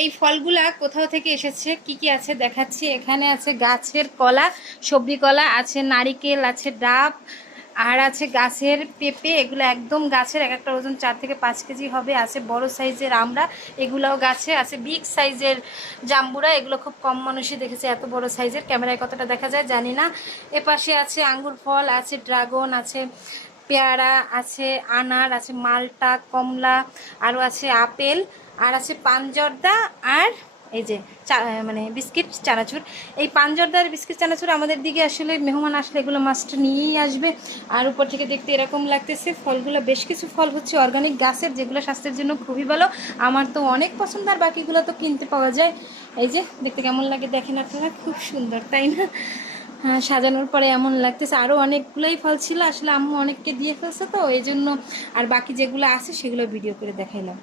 এই ফলগুলা কোথাও থেকে এসেছে, কি কি আছে দেখাচ্ছি। এখানে আছে গাছের কলা, সবজি কলা আছে, নারিকেল আছে, ডাব, আর আছে গাছের পেঁপে। এগুলো একদম গাছের, এক একটা ওজন 4 থেকে 5 কেজি হবে। আছে বড় সাইজের আমড়া, এগুলোও গাছে আছে। বিগ সাইজের জাম্বুরা, এগুলো খুব কম মানুষই দেখেছে এত বড় সাইজের, ক্যামেরায় কতটা দেখা যায় জানি না। এপাশে আছে আঙ্গুর ফল, আছে ড্রাগন, আছে পেয়ারা, আছে আনার, আছে মালটা, কমলা, আরও আছে আপেল, আর আছে পানজর্দা, আর এই যে মানে বিস্কিট চানাচুর। এই পানজর্দার বিস্কিট চানাচুর আমাদের দিকে আসলে মেহমান আসলে এগুলো মাস্ট নিয়েই আসবে। আর উপর থেকে দেখতে এরকম লাগতেছে। ফলগুলো বেশ কিছু ফল হচ্ছে অর্গানিক গাছের, যেগুলো স্বাস্থ্যের জন্য খুবই ভালো। আমার তো অনেক পছন্দ, আর বাকিগুলো তো কিনতে পাওয়া যায়। এই যে দেখতে কেমন লাগে দেখেন আপনারা, খুব সুন্দর তাই না? হ্যাঁ, সাজানোর পরে এমন লাগতেছে। আরও অনেকগুলোই ফল ছিল, আসলে আম্মু অনেককে দিয়ে ফেলছে তো এই জন্য। আর বাকি যেগুলো আছে সেগুলো ভিডিও করে দেখাইলাম।